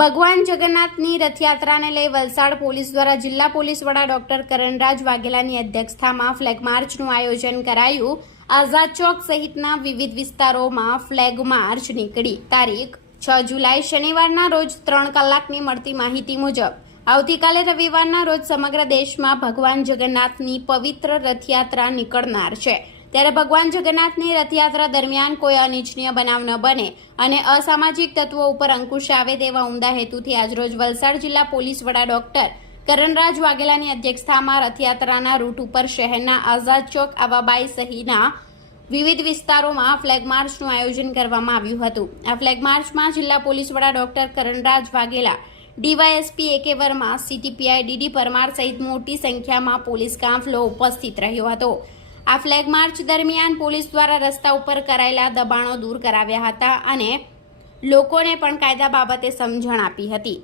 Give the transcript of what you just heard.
ભગવાન જગન્નાથની રથયાત્રાને લઈ વલસાડ પોલીસ દ્વારા જિલ્લા પોલીસ વડા ડોક્ટર કરણરાજ વાઘેલાની અધ્યક્ષતામાં ફ્લેગ માર્ચનું આયોજન કરાયું. આઝાદ ચોક સહિતના વિવિધ વિસ્તારોમાં ફ્લેગ માર્ચ નીકળી. તારીખ છ જુલાઈ શનિવારના રોજ ત્રણ કલાકની મળતી માહિતી મુજબ, આવતીકાલે રવિવારના રોજ સમગ્ર દેશમાં ભગવાન જગન્નાથની પવિત્ર રથયાત્રા નીકળનાર છે. ત્યારે ભગવાન જગન્નાથની રથયાત્રા દરમિયાન કોઈ અનિચ્છનીય બનાવ ન બને અને અસામાજિક તત્વો ઉપર અંકુશ આવે તેવા ઉમદા હેતુથી આજરોજ વલસાડ જિલ્લા પોલીસ વડા ડોક્ટર કરણરાજ વાઘેલાની અધ્યક્ષતામાં રથયાત્રાના રૂટ ઉપર શહેરના આઝાદ ચોક આવાબાઈ સહીના વિવિધ વિસ્તારોમાં ફ્લેગ માર્ચનું આયોજન કરવામાં આવ્યું હતું. આ ફ્લેગ માર્ચમાં જિલ્લા પોલીસ વડા ડોક્ટર કરણરાજ વાઘેલા, ડીવાયએસપી એકે વર્મા, સીટીપીઆઈ ડીડી પરમાર સહિત મોટી સંખ્યામાં પોલીસ કાફલો ઉપસ્થિત રહ્યો હતો. આ ફ્લેગ માર્ચ દરમિયાન પોલીસ દ્વારા રસ્તા ઉપર કરાયેલા દબાણો દૂર કરાવ્યા હતા અને લોકોને પણ કાયદા બાબતે સમજણ આપી હતી.